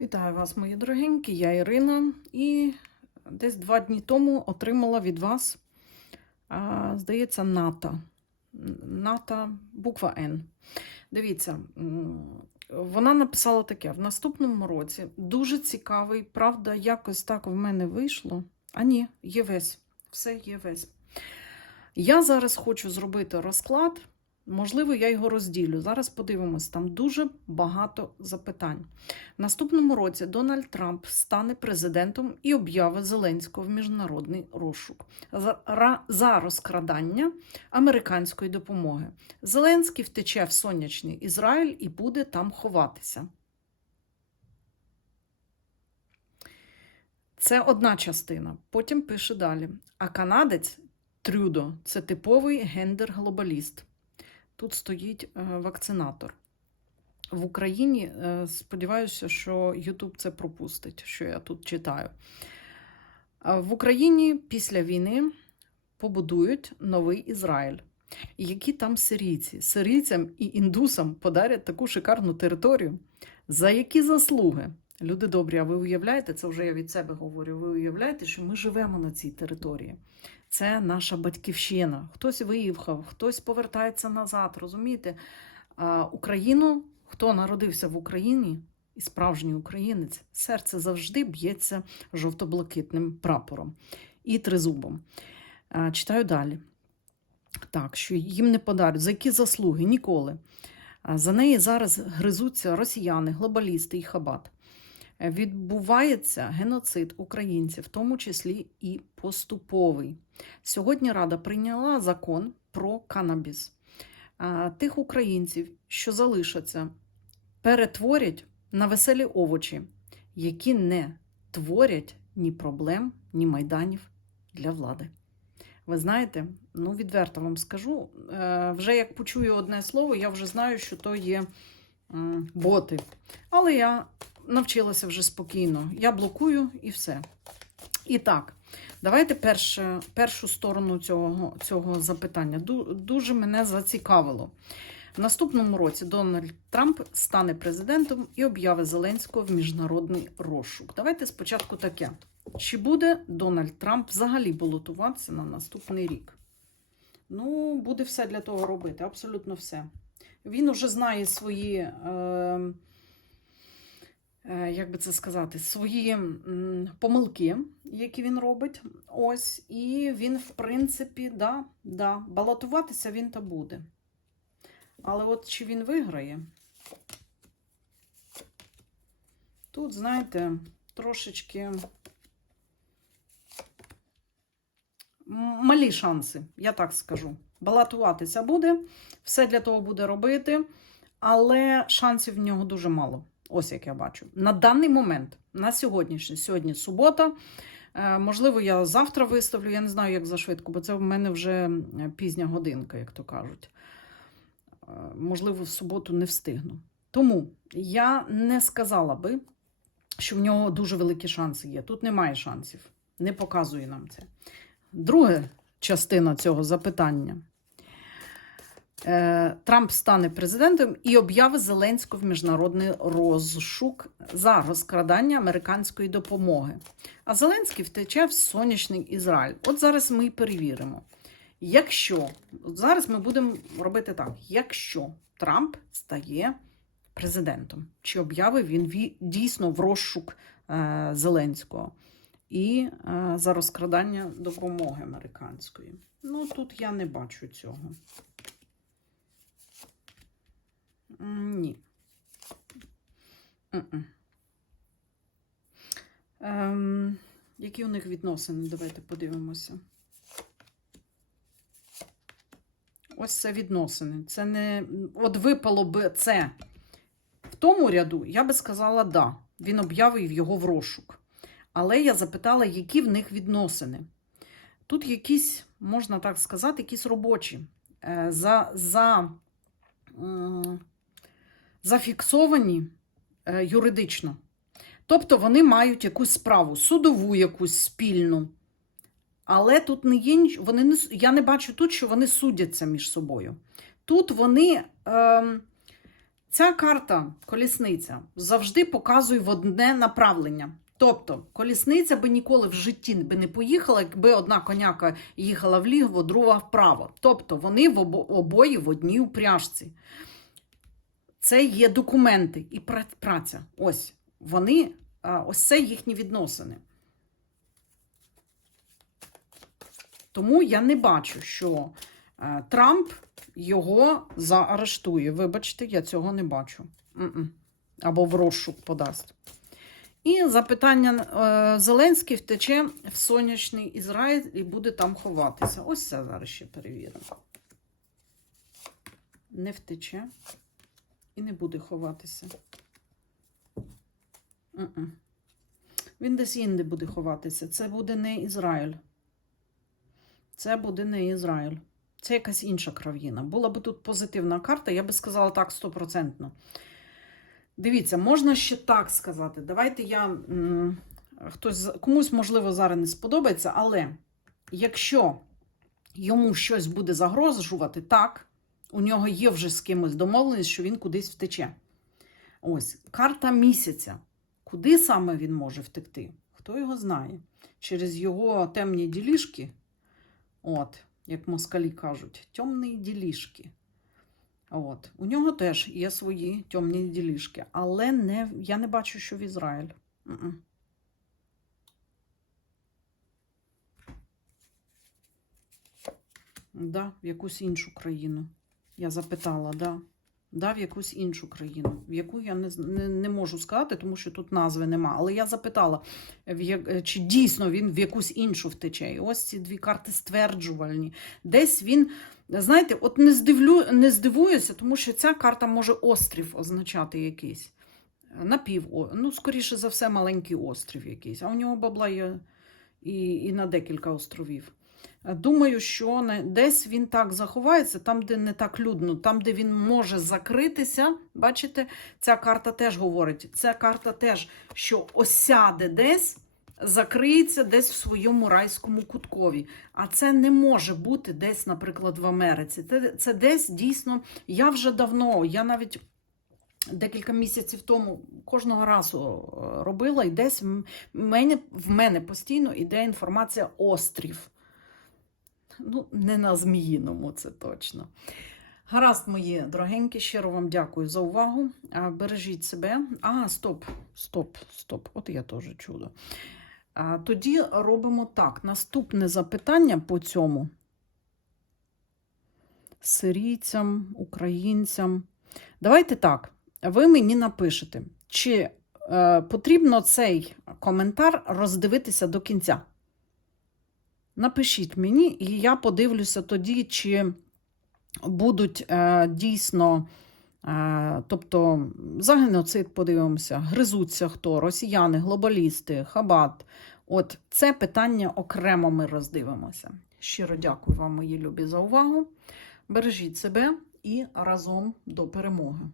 Вітаю вас, мої дорогенькі, я Ірина, і десь два дні тому отримала від вас, здається, НАТО. НАТО, буква Н. Дивіться, вона написала таке: в наступному році дуже цікавий, правда, якось так в мене вийшло. А ні, є весь. Все є весь. Я зараз хочу зробити розклад. Можливо, я його розділю. Зараз подивимось, там дуже багато запитань. В наступному році Дональд Трамп стане президентом і об'явить Зеленського в міжнародний розшук за, розкрадання американської допомоги. Зеленський втече в сонячний Ізраїль і буде там ховатися. Це одна частина. Потім пише далі. А канадець Трюдо це типовий гендер-глобаліст. Тут стоїть е, вакцинатор. В Україні е, сподіваюся, що Ютуб це пропустить, що я тут читаю. В Україні після війни побудують новий Ізраїль. Які там сирійці? Сирійцям і індусам подарять таку шикарну територію. За які заслуги? Люди добрі, а ви уявляєте, це вже я від себе говорю. Ви уявляєте, що ми живемо на цій території. Це наша батьківщина. Хтось виїхав, хтось повертається назад. Розумієте? Україну, хто народився в Україні і справжній українець, серце завжди б'ється жовто-блакитним прапором і тризубом. Читаю далі. Так, що їм не подарять. За які заслуги? Ніколи. За неї зараз гризуться росіяни, глобалісти і хабат. Відбувається геноцид українців, в тому числі і поступовий. Сьогодні Рада прийняла закон про канабіс. Тих українців, що залишаться, перетворять на веселі овочі, які не творять ні проблем, ні майданів для влади. Ви знаєте, ну відверто вам скажу, е, вже як почую одне слово, я вже знаю, що то є боти. Але я навчилася вже спокійно. Я блокую і все. І так, давайте перше, першу сторону цього, цього запитання. Дуже мене зацікавило. В наступному році Дональд Трамп стане президентом і об'явить Зеленського в міжнародний розшук. Давайте спочатку таке. Чи буде Дональд Трамп взагалі балотуватися на наступний рік? Ну, буде все для того робити, абсолютно все. Він уже знає свої, е, як би це сказати, свої помилки, які він робить. Ось, і він, в принципі, да, да, балотуватися він та буде. Але от чи він виграє? Тут, знаєте, трошечки малі шанси, я так скажу. Балотуватися буде, все для того буде робити, але шансів в нього дуже мало. Ось як я бачу. На даний момент, на сьогоднішній, сьогодні субота. Е, Можливо, я завтра виставлю, я не знаю, як за швидко, бо це в мене вже пізня годинка, як то кажуть. Е, Можливо, в суботу не встигну. Тому я не сказала би, що в нього дуже великі шанси є. Тут немає шансів. Не показує нам це. Друга частина цього запитання. Е, Трамп стане президентом і об'явить Зеленського в міжнародний розшук за розкрадання американської допомоги. А Зеленський втече в сонячний Ізраїль. От зараз ми і перевіримо. Якщо от зараз ми будемо робити так: якщо Трамп стає президентом, чи об'явив він дійсно в розшук е, Зеленського і е, за розкрадання допомоги американської. Ну тут я не бачу цього. Ні. Ем, які у них відносини? Давайте подивимося. Ось це відносини. Це не. От випало би це в тому ряду, я би сказала, да. Він об'явив його в розшук. Але я запитала, які в них відносини. Тут якісь, можна так сказати, якісь робочі. Е, За, за, зафіксовані е, юридично. Тобто вони мають якусь справу, судову якусь спільну. Але тут не є вони не, я не бачу тут, що вони судяться між собою. Тут вони ем, Ця карта, колісниця, завжди показує в одне направлення. Тобто, колісниця би ніколи в житті би не поїхала, якби одна коняка їхала вліво, друга вправо. Тобто вони в обо- обоє в одній упряжці. Це є документи і праця. Ось вони, ось це їхні відносини. Тому я не бачу, що е, Трамп його заарештує. Вибачте, я цього не бачу. Або в розшук подасть. І запитання е, Зеленський втече в сонячний Ізраїль і буде там ховатися. Ось це зараз ще перевіримо. Не втече і не буде ховатися. Він десь інде буде ховатися. Це буде не Ізраїль. Це буде не Ізраїль. Це якась інша країна. Була б тут позитивна карта, я би сказала так стопроцентно. Дивіться, можна ще так сказати. Давайте я. Хтось комусь, можливо, зараз не сподобається, але якщо йому щось буде загрожувати, так, у нього є вже з кимось домовленість, що він кудись втече. Ось, карта місяця. Куди саме він може втекти? Хто його знає? Через його темні ділішки, от, як москалі кажуть, темні ділішки. От. У нього теж є свої темні ділішки, але не, я не бачу, що в Ізраїль. М-м. Да, в якусь іншу країну. Я запитала, да. Да, в якусь іншу країну, в яку я не, не, не можу сказати, тому що тут назви нема. Але я запитала, в як, чи дійсно він в якусь іншу втече. І ось ці дві карти стверджувальні. Десь він, знаєте, от не, здивлю, не здивуюся, тому що ця карта може острів означати якийсь. Напів, ну, скоріше за все, маленький острів якийсь. А у нього бабла є і, і на декілька островів. Думаю, що десь він так заховається, там, де не так людно, там, де він може закритися. Бачите, ця карта теж говорить. Ця карта теж, що осяде десь, закриється десь в своєму райському куткові. А це не може бути десь, наприклад, в Америці. Це, це десь дійсно. Я вже давно, я навіть. Декілька місяців тому кожного разу е, робила, і десь в мене, в мене постійно йде інформація острів. Ну, не на Зміїному, це точно. Гаразд, мої дорогенькі, щиро вам дякую за увагу. Бережіть себе. А, стоп, стоп, стоп. От я теж чудо. Тоді робимо так. Наступне запитання по цьому. Сирійцям, українцям. Давайте так. Ви мені напишете, чи е, потрібно цей коментар роздивитися до кінця. Напишіть мені, і я подивлюся тоді, чи будуть е, дійсно, е, тобто за геноцид подивимося, гризуться хто, росіяни, глобалісти, хабат. От це питання окремо ми роздивимося. Щиро дякую вам, мої любі, за увагу. Бережіть себе і разом до перемоги.